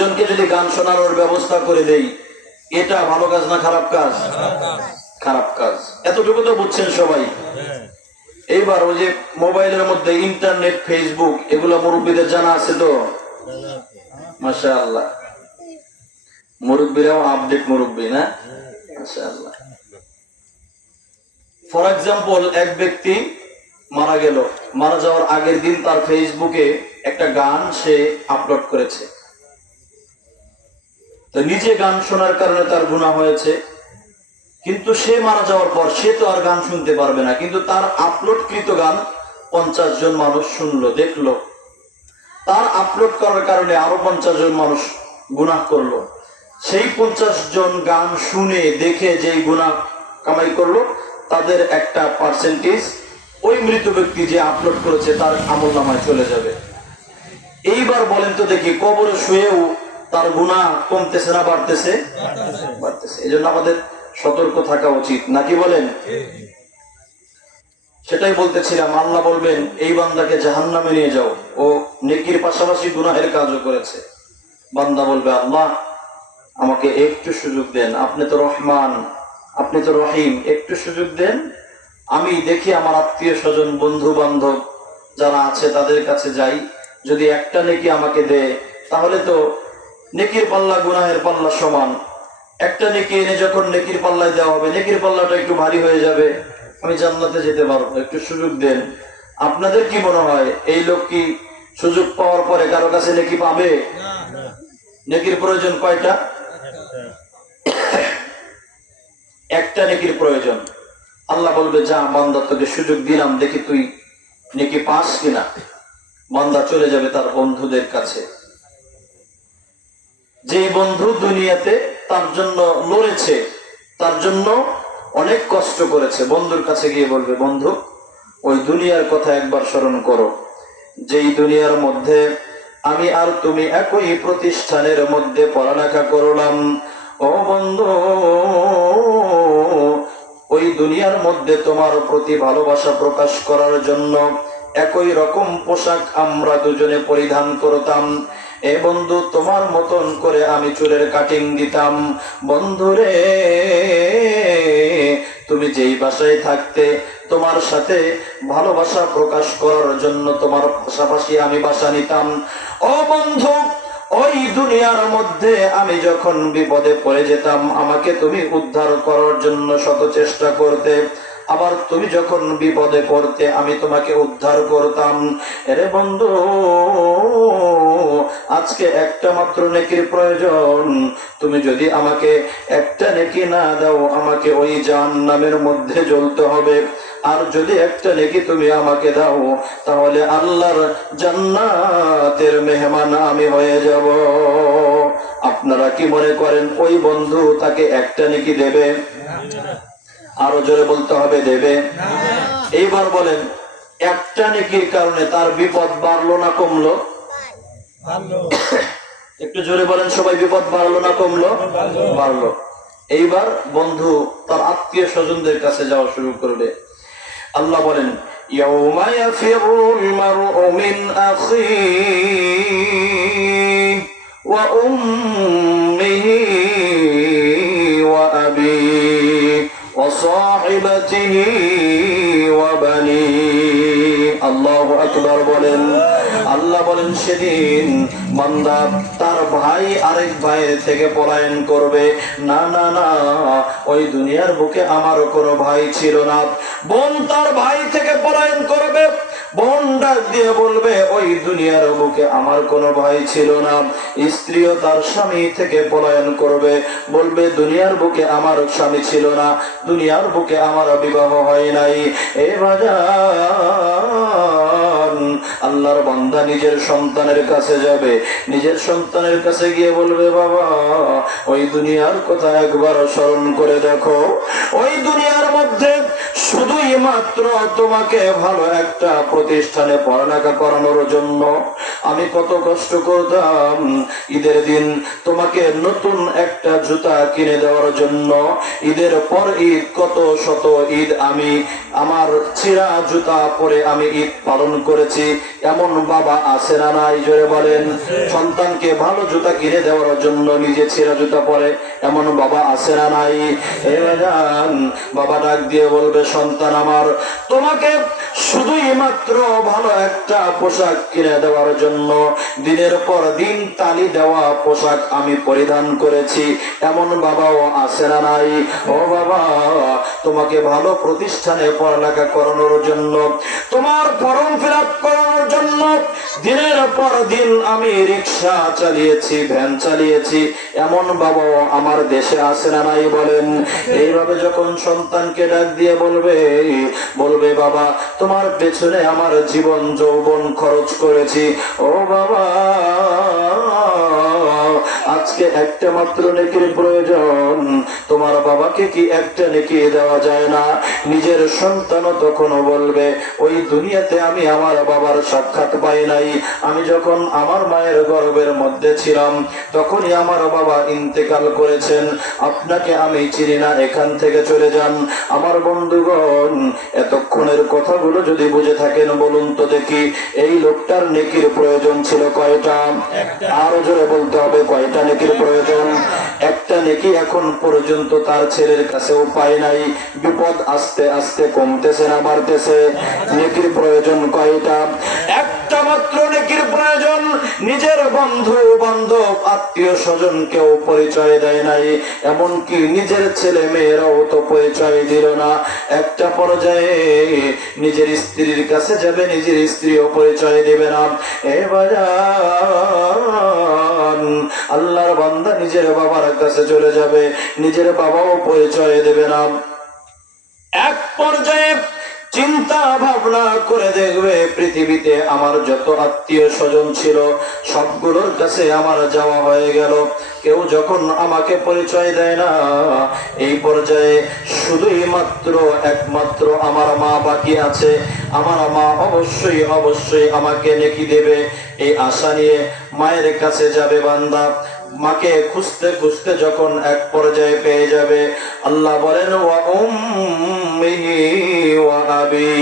জনকে যদি গান শোনানোর ব্যবস্থা করে দেই, এটা ভালো কাজ না খারাপ কাজ? খারাপ কাজ। এতটুকু তো বুঝছেন সবাই। এইবার ওই যে মোবাইলের মধ্যে ইন্টারনেট, ফেসবুক, এগুলো মুরব্বীদের জানা আছে তো? মাশাআল্লাহ, মুরব্বীরাও আপডেট মুরব্বী না? মাশাআল্লাহ। ফর এক্সাম্পল, এক ব্যক্তি মারা গেল, মারা যাওয়ার আগের দিন তার ফেসবুকে একটা গান সে আপলোড করেছে। তো নিজে গান শোনার কারণে তার গুনাহ হয়েছে, কিন্তু সে মারা যাওয়ার পর সে তো আর গান শুনতে পারবে না, কিন্তু তার আপলোডকৃত গান 50 জন মানুষ শুনলো, দেখলো। তার আপলোড করার কারণে আরো 50 জন মানুষ গুনাহ করলো। সেই 50 জন গান শুনে দেখে যেই গুনাহ কামাই করলো, তাদের একটা পার্সেন্টেজ ওই মৃত ব্যক্তি যে আপলোড করেছে তার আমলনামায় চলে যাবে। এইবার বলেন তো দেখি, কবরে শুয়েও তার গুনাহ কমতেছে না বাড়তেছে? বাড়তেছে। এই জন্য আমাদের সতর্ক থাকা উচিত, নাকি বলেন? সেটাই বলতেছিলাম, আল্লাহ বলবেন এই বান্দাকে জাহান্নামে নিয়ে যাও, ও নেকির পাশাপাশি গুনাহের কাজও করেছে। বান্দা বলবে, আল্লাহ আমাকে একটু সুযোগ দেন, আপনি তো রহমান, আপনি তো রহিম, একটু সুযোগ দেন। আমি দেখি আমার আত্মীয় স্বজন, বন্ধু বান্ধব যারা আছে তাদের কাছে যাই, যদি একটা নেকি আমাকে দেয় তাহলে তো নেকির পাল্লা গুনাহের পাল্লা সমান। একটা নেকি এনে যখন নেকির পাল্লায় দেওয়া হবে, নেকির পাল্লাটা একটু ভারী হয়ে যাবে, আমি জান্নাতে যেতে পারবো। একটু সুযোগ দেন। আপনাদের কি মনে হয়, এই লোক কি সুযোগ পাওয়ার পরে কারো কাছে নেকি পাবে? নেকির প্রয়োজন কয়টা? একটা নেকির প্রয়োজন। আল্লাহ বলবে, যা বান্দা, তোকে সুযোগ দিলাম, দেখি তুই নেকি পাস কিনা। বান্দা চলে যাবে তার বন্ধুদের কাছে। যে বন্ধু দুনিয়াতে তার জন্য লড়েছে, তার জন্য অনেক কষ্ট করেছে, বন্ধুর কাছে গিয়ে বলবে, বন্ধু ওই দুনিয়ার কথা একবার স্মরণ করো, যেই দুনিয়ার মধ্যে আমি আর তুমি একই প্রতিষ্ঠানের মধ্যে পড়ালেখা করলাম। ও বন্ধু, ওই দুনিয়ার মধ্যে তোমার প্রতি ভালোবাসা প্রকাশ করার জন্য একই রকম পোশাক আমরা দুজনে পরিধান করতাম। এ বন্ধু, তোমার মতন করে আমি চুলের কাটিং দিতাম। বন্ধুরে, তুমি যেই বাসায় থাকতে, তোমার সাথে ভালোবাসা প্রকাশ করার জন্য তোমার পাশাপাশি আমি বাসা নিতাম। ও বন্ধু, ওই দুনিয়ার মধ্যে আমি যখন বিপদে পড়ে যেতাম, আমাকে তুমি উদ্ধার করার জন্য শত চেষ্টা করতে। আবার তুমি যখন বিপদে পড়তে, আমি তোমাকে উদ্ধার করতাম। এরে বন্ধু, আজকে একটা মাত্র নেকির প্রয়োজন। তুমি যদি আমাকে একটা নেকি না দাও, আমাকে ওই জাহান্নামের মধ্যে জ্বলতে হবে। আর যদি একটা নেকি তুমি আমাকে দাও, তাহলে আল্লাহর জান্নাতের মেহমান আমি হয়ে যাব। আপনারা কি মনে করেন ওই বন্ধু তাকে একটা নেকি দেবে? আরো জোরে বলতে হবে, দেবে? এইবার বলেন, একটা নেকির কারণে তার বিপদ বাড়লো না কমলো? একটু জোরে বলেন সবাই, বিপদ বাড়লো না কমলো? বাড়লো। এইবার বন্ধু তার আত্মীয় স্বজনদের কাছে যাওয়া শুরু করবে। আল্লাহ বলেন, ইয়াউমা ইয়াফিরুল মারউ মিন আখিহি ওয়া উম্মিহি ওয়া আবিহি ওয়া সাহিবাতিহি ওয়া বানিহি। আল্লাহু আকবার বলেন। আল্লাহ বলেন, সেদিন বান্দা তার ভাই আরেক ভাইয়ের থেকে পলায়ন করবে। না না না, ওই দুনিয়ার বুকে আমারও কোনো ভাই ছিল না। বোন তার ভাই থেকে পলায়ন করবে। বোন ডাক দিয়ে বলবে, ওই দুনিয়ার বুকে আমার কোনো ভাই ছিল না। স্ত্রীও তার স্বামী থেকে পলায়ন করবে, বলবে, দুনিয়ার বুকে আমার স্বামী ছিল না, দুনিয়ার বুকে আমার বিবাহ হয় নাই। এ বাজান, আল্লাহর বান্দা নিজের সন্তানের কাছে যাবে, নিজের সন্তানের কাছে গিয়ে বলবে, বাবা ওই দুনিয়ার কথা একবার স্মরণ করে দেখো। ওই দুনিয়ার মধ্যে শুধুই মাত্র তোমাকে ভালো একটা প্রতিষ্ঠানে পড়ালেখা করানোর জন্য আমি কত কষ্ট করতাম ঈদের দিন তোমাকে নতুন একটা জুতা কিনে দেওয়ার জন্য। ঈদের পর ঈদ, কত শত ঈদ আমি আমার ছেঁড়া জুতা পরে আমি ঈদ পালন করেছি। এমন বাবা আছে না নাই? জোরে বলেন। সন্তানকে ভালো জুতা কিনে দেওয়ার জন্য নিজে ছেঁড়া জুতা পরে এমন বাবা আছে না নাই? বাবা ডাক দিয়ে বলবে, সন্তান আমার, তোমাকে শুধুই মাত্র ভালো একটা পোশাক কিনে দেওয়ার জন্য দিনের পর দিন তালি দেওয়া পোশাক আমি পরিধান করেছি। এমন বাবাও আছে না নাই? ও বাবা, তোমাকে ভালো প্রতিষ্ঠানে পড়ালেখা করানোর জন্য, তোমার ফর্ম ফিল আপ করানোর জন্য দিনের পর দিন আমি রিক্সা চালিয়েছি, ভ্যান চালিয়েছি। এমন বাবাও আমার দেশে আছে না নাই? বলেন। এইভাবে যখন সন্তানকে ডাক দিয়ে বলবে বাবা, তোমার পেছনে আমার জীবন যৌবন খরচ করেছি। ও বাবা, আজকে একটা মাত্র নেকির প্রয়োজন, তোমার বাবাকে কি একটা নেকি দেওয়া যায় না? নিজের সন্তানও তখনও বলবে, ওই দুনিয়াতে আমি আমার বাবার সাক্ষাৎ পাই নাই। আমি যখন আমার মায়ের গর্ভের মধ্যে ছিলাম তখনই আমার বাবা ইন্তেকাল করেছেন। আপনাকে আমি চিনি না, এখান থেকে চলে যান। আমার বন্ধুগণ, এতক্ষণের কথাগুলো যদি বুঝে থাকেন বলুন তো দেখি, এই লোকটার নেকির প্রয়োজন ছিল কয়টা? আরো জোরে বলতে হবে, কয়টা নেকির প্রয়োজন? একটা নেকি এখন পর্যন্ত তার ছেলের কাছেও পায় নাই। বিপদ আস্তে আস্তে কমতেছে না বাড়তেছে? নেকির প্রয়োজন কয়টা? একটা মাত্র নেকির প্রয়োজন। নিজের বন্ধু বান্ধব আত্মীয় স্বজন কেউ পরিচয় দেয় নাই, এমনকি নিজের ছেলে মেয়েরাও তো পরিচয় দিল না। একটা পর্যায়ে নিজের স্ত্রীর কাছে যাবে, নিজের স্ত্রীও পরিচয় দেবে না। এবার আল্লাহর বান্দা নিজের বাবার কাছে চলে যাবে, নিজের বাবাও পরিচয় দেবে না। এক পর্যায়ে চিন্তা ভাবনা করে দেখবে, পৃথিবীতে আমার যত আত্মীয় স্বজন ছিল সবগুলোর কাছে আমার যাওয়া হয়ে গেল, কেউ যখন আমাকে পরিচয় দেয় না, এই পর্যায়ে শুধুই মাত্র একমাত্র আমার মা বাকি আছে। আমার মা অবশ্যই অবশ্যই আমাকে নেকি দেবে, এই আশা নিয়ে মায়ের কাছে যাবে বান্দা। মাকে খুঁজতে খুঁজতে যখন এক পর্যায়ে পেয়ে যাবে, আল্লাহ বলেন, ওয়া উম্মিহি ওয়া আবি।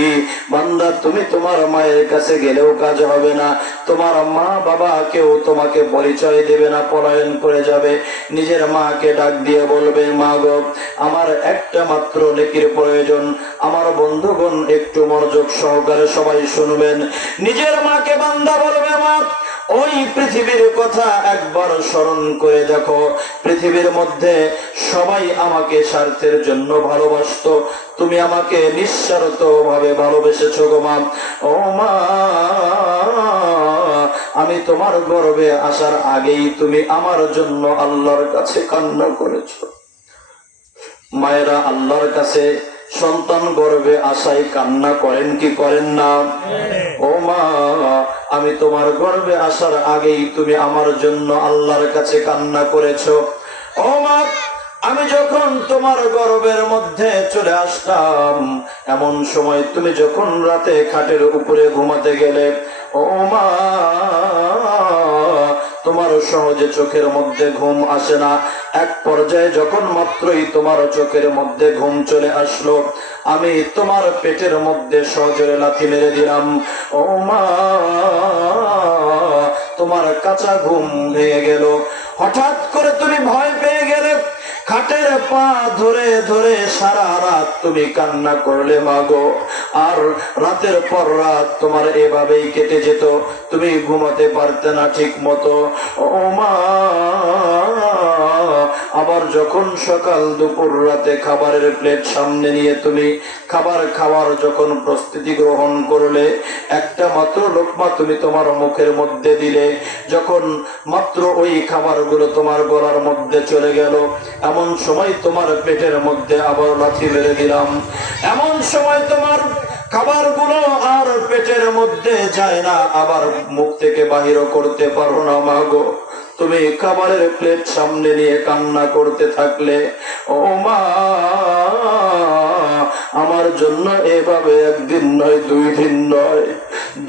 বান্দা, তুমি তোমার মায়ের কাছে গেলেও কাজ হবে না, তোমার মা বাবা কেউ তোমাকে পরিচয় দেবে না, পলায়ন করে যাবে। নিজের মাকে ডাক দিয়ে বলবে, মা গো, আমার একটা মাত্র নেকির প্রয়োজন। আমার বন্ধুগণ একটু মনোযোগ সহকারে সবাই শুনবেন। নিজের মাকে বান্দা বলবে, মা, ওই পৃথিবীর কথা একবার স্মরণ করে দেখো, পৃথিবীর মধ্যে সবাই আমাকে স্বার্থের জন্য ভালোবাসতো, তুমি আমাকে নিঃস্বার্থ ভাবে ভালোবেসেছো গো মা। ও মা, আমি তোমার গর্ভে আসার আগেই তুমি আমার জন্য আল্লাহর কাছে কান্না করেছো। মায়েরা আল্লাহর কাছে সন্তান গর্ভে আসায় কান্না করেন কি করেন না? ও মা, আমি তোমার গর্ভে আসার আগেই তুমি আমার জন্য আল্লাহর কাছে কান্না করেছো। ও মা, আমি যখন তোমার গর্ভের মধ্যে চলে আসতাম, এমন সময় তুমি যখন রাতে খাটের উপরে ঘুমাতে গেলে, ও মা, তোমার সহজে চোখের মধ্যে ঘুম আসে না। এক পর্যায়ে যখন মাত্রই তোমার চোখের মধ্যে ঘুম চলে আসলো, আমি তোমার পেটের মধ্যে সজোরে লাথি মেরে দিলাম। ও মা, তোমার কাঁচা ঘুম ভেঙে গেল। হঠাৎ করে তুমি ভয় পেয়ে গেলে, খাটের পা ধরে ধরে সারা রাত তুমি কান্না করলে মাগো। আর রাতের পর রাত তোমার এভাবেই কেটে যেত, তুমি ঘুমাতে পারতে না ঠিক মতো। ও মা, আবার যখন সকাল দুপুর রাতে খাবারের প্লেট সামনে নিয়ে তুমি খাবার খাওয়ার যখন প্রস্তুতি গ্রহণ করলে, একটা মাত্র লোকমা তুমি তোমার মুখের মধ্যে দিলে, যখন মাত্র ওই খাবারগুলো তোমার গলার মধ্যে চলে গেল, এমন সময় তোমার পেটের মধ্যে আবার লাথি মেরে দিলাম। এমন সময় তোমার খাবারগুলো আর পেটের মধ্যে যায় না, আবার মুখ থেকে বাহিরও করতে পারো না মাগো। তুমি খাবারের প্লেট সামনে নিয়ে কান্না করতে থাকলে। ও মা, আমার জন্য এভাবে একদিন নয়, 2 দিন নয়,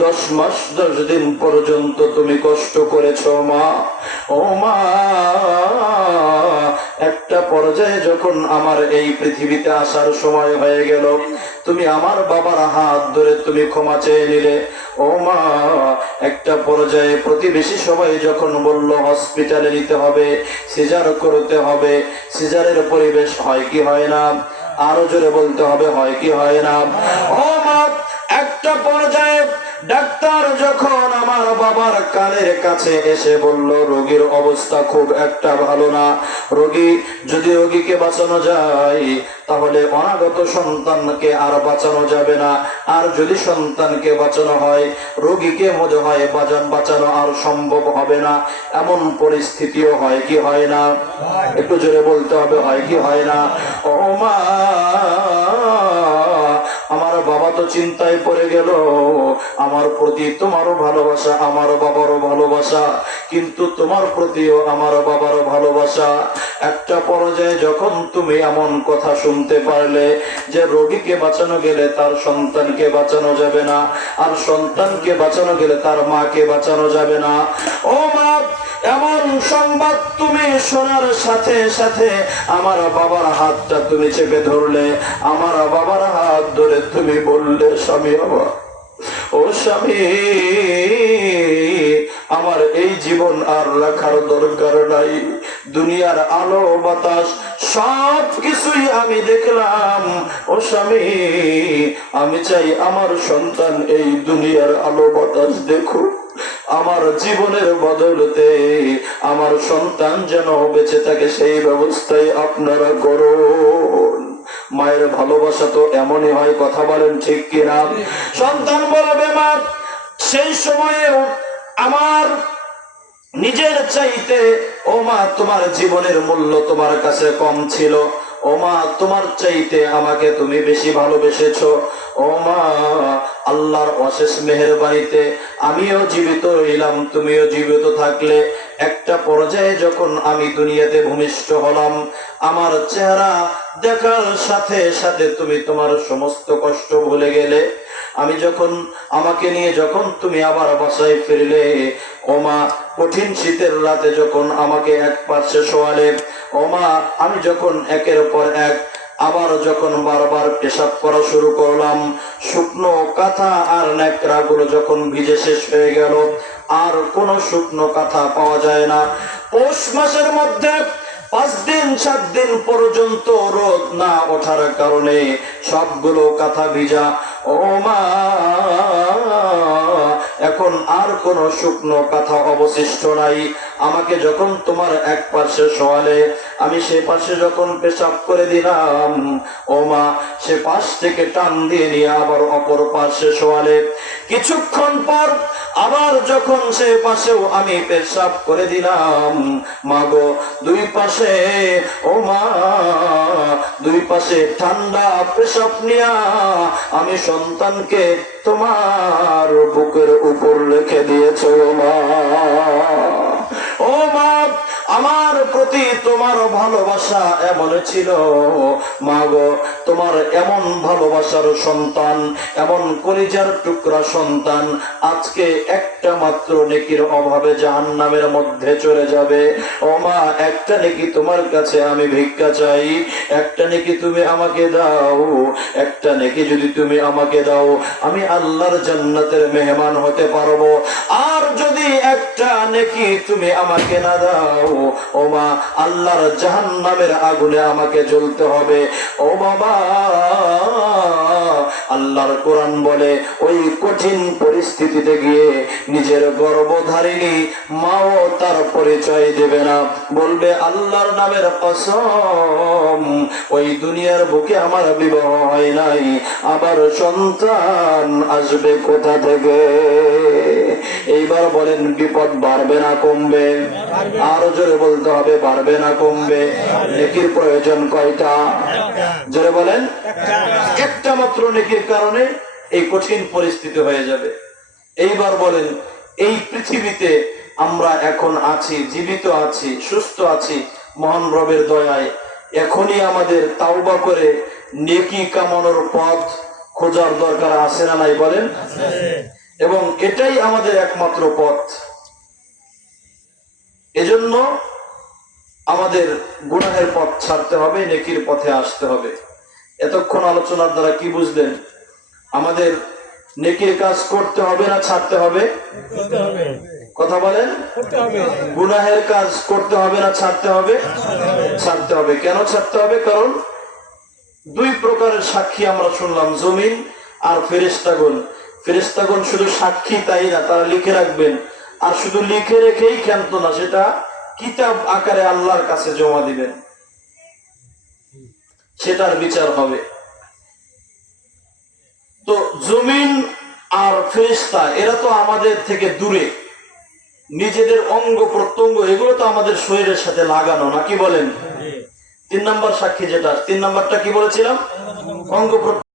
10 মাস 10 দিন পর্যন্ত তুমি কষ্ট করেছো মা। ও মা, একটা পর্যায়ে যখন আমার এই পৃথিবীতে আসার সময় হয়ে গেল, তুমি আমার বাবার হাত ধরে তুমি ক্ষমা চেয়ে নিলে। ও মা, একটা পর্যায়ে প্রতিবেশী সবাই যখন বলল হসপিটালে নিতে হবে, সিজার করতে হবে, সিজারের পরিবেশ হয় কি হয় না? আরো জোরে বলতে হবে, হয় কি হয় না? ও মা, একটা পর্যায়ে ডাক্তার যখন আমার বাবার কানের কাছে এসে বলল রোগীর অবস্থা খুব একটা ভালো না, যদি রোগীকে বাঁচানো যায় তাহলে অনাগত সন্তানকে আর বাঁচানো যাবে না, আর যদি সন্তানকে বাঁচানো হয় রোগীকে মনে হয় বাঁচানো আর সম্ভব হবে না, এমন পরিস্থিতিও হয় কি হয় না? একটু জোরে বলতে হবে, হয় কি হয় না? ও মা, আমার বাবা তো চিন্তায় পড়ে গেল। আমার প্রতি তোমারও ভালোবাসা, আমার বাবারও ভালোবাসা, কিন্তু তোমার প্রতিও আমার বাবারও ভালোবাসা। একটা পর্যায়ে যখন তুমি এমন কথা শুনতে পারলে যে রোগীকে বাঁচানো গেলে তার সন্তানকে বাঁচানো যাবে না, আর সন্তানকে বাঁচানো গেলে তার মাকে বাঁচানো যাবে না, ও মা, এমন সংবাদ তুমি শোনার সাথে সাথে আমার বাবার হাতটা তুমি চেপে ধরলে, আমার বাবার হাত ধরে তুমি বললে স্বামী, আমার ও স্বামী, আমার এই জীবন আর রাখার দরকার নাই, দুনিয়ার আলো বাতাস সব কিছুই আমি দেখলাম। ও স্বামী, আমি চাই আমার সন্তান এই দুনিয়ার আলো বাতাস দেখুক, আমার জীবনের বদলতে আমার সন্তান যেন বেঁচে থাকে সেই ব্যবস্থাই আপনারা করুন। মায়ের ভালোবাসা তো এমনই হয়, কথা বলেন ঠিক কিনা? সন্তান বলবে মা, সেই সময়ে আমার নিজের চাইতে ও মা তোমার জীবনের মূল্য তোমার কাছে কম ছিল, ও মা তোমার চাইতে আমাকে তুমি বেশি ভালোবেসেছো। ও মা, আল্লাহর অশেষ মেহেরবানিতে আমিও জীবিত রইলাম, তুমিও জীবিত থাকলে। একটা পর্যায়ে যখন আমি দুনিয়াতে ভূমিষ্ঠ হলাম, আমার চেহারা দেখার সাথে সাথে তুমি তোমার সমস্ত কষ্ট ভুলে গেলে। আমি যখন আমাকে নিয়ে যখন তুমি আবার বাসায় ফিরলে, ও মা, কঠিন শীতের রাতে যখন আমাকে এক পাশে শোয়ালে, ও মা, আমি যখন একের পর এক আবার যখন বারবার পেশাব করা শুরু করলাম, শুকনো কাঁথা আর ন্যাকড়া গুলো যখন ভিজে শেষ হয়ে গেল, আর কোনো শুকনো কাঁথা পাওয়া যায় না। পৌষ মাসের মধ্যে 5 দিন 7 দিন পর্যন্ত রোদ না ওঠার কারণে সবগুলো কাঁথা ভিজা। ও মা, এখন আর কোনো শুকনো কাঁথা অবশিষ্ট নাই। আমাকে যখন তোমার এক পাশে শোয়ালে, আমি সে পাশে যখন পেশাব করে দিলাম, ও মা, সে পাশ থেকে টান দিয়ে নিয়ে আবার অপর পাশে শোয়ালে। কিছুক্ষণ পর আবার যখন সে পাশেও আমি পেশাব করে দিলাম, মা গো, দুই পাশে, ও মা, দুই পাশে ঠান্ডা পেশাব নিয়া আমি সন্তানকে তোমার বুকের উপর রেখে দিয়েছো মা। ও মা, আমার প্রতি তোমার ভালোবাসা এমন ছিল মা গো, তোমার এমন ভালোবাসার সন্তান, এমন কলিজার টুকরা সন্তান আজকে একটা মাত্র নেকির অভাবে জাহান্নামের মধ্যে চলে যাবে। ও মা, একটা নেকি তোমার কাছে আমি ভিক্ষা চাই, একটা নেকি তুমি আমাকে দাও, একটা নেকি যদি তুমি আমাকে দাও আমি আল্লাহর জান্নাতের মেহমান হতে পারবো। আর যদি একটা নেকি তুমি আমাকে না দাও, ও মা, আল্লাহর জাহান্নামের আগুনে আমাকে জ্বলতে হবে। ও বাবা, আল্লাহর কোরআন বলে ওই কঠিন পরিস্থিতিতে গিয়ে নিজের গর্ভধারিণী মাও তার পরিচয় দেবে না, বলবে আল্লাহর নামের কসম, ওই দুনিয়ার বুকে আমার বিবাহ হয় নাই, আবার সন্তান আসবে কোথা থেকে? এইবার বলেন, বিপদ বাড়বে না কমবে? আরো জোরে বলতে হবে, বাড়বে না কমবে? নেকির প্রয়োজন কয়টা? জোরে বলেন। একটা মাত্র নেকির কারণে এই কঠিন পরিস্থিতি হয়ে যাবে। এইবার বলেন, এই পৃথিবীতে আমরা এখন আছি, জীবিত আছি, সুস্থ আছি মহান রবের দয়ায়। এখনই আমাদের তাওবা করে নেকি কামানোর পথ খোঁজার দরকার আছে না নাই বলেন? এবং এটাই আমাদের একমাত্র পথ। এজন্য আমাদের গুনাহের পথ ছাড়তে হবে, নেকির পথে আসতে হবে। এতক্ষণ আলোচনার দ্বারা কি বুঝলেন? আমাদের নেকির কাজ করতে হবে না ছাড়তে হবে? কথা বলেন। গুনাহের কাজ করতে হবে না ছাড়তে হবে? ছাড়তে হবে। কেন ছাড়তে হবে? কারণ দুই প্রকারের সাক্ষী আমরা শুনলাম, জমিন আর ফেরেশতাগণ। ফেরেশতাগণ শুধু সাক্ষী তাই না, তারা লিখে রাখবেন। আর শুধু লিখে রেখেই ক্ষান্ত না, সেটা কিতাব আকারে আল্লাহর কাছে জমা দিবেন, সেটার বিচার হবে। তো জমিন আর ফেরেশতা এরা তো আমাদের থেকে দূরে, নিজেদের অঙ্গ প্রত্যঙ্গ এগুলো তো আমাদের শরীরের সাথে লাগানো, নাকি বলেন? 3 নম্বর সাক্ষী যেটা, 3 নম্বরটা কি বলেছিলাম? অঙ্গ প্রত্যঙ্গ।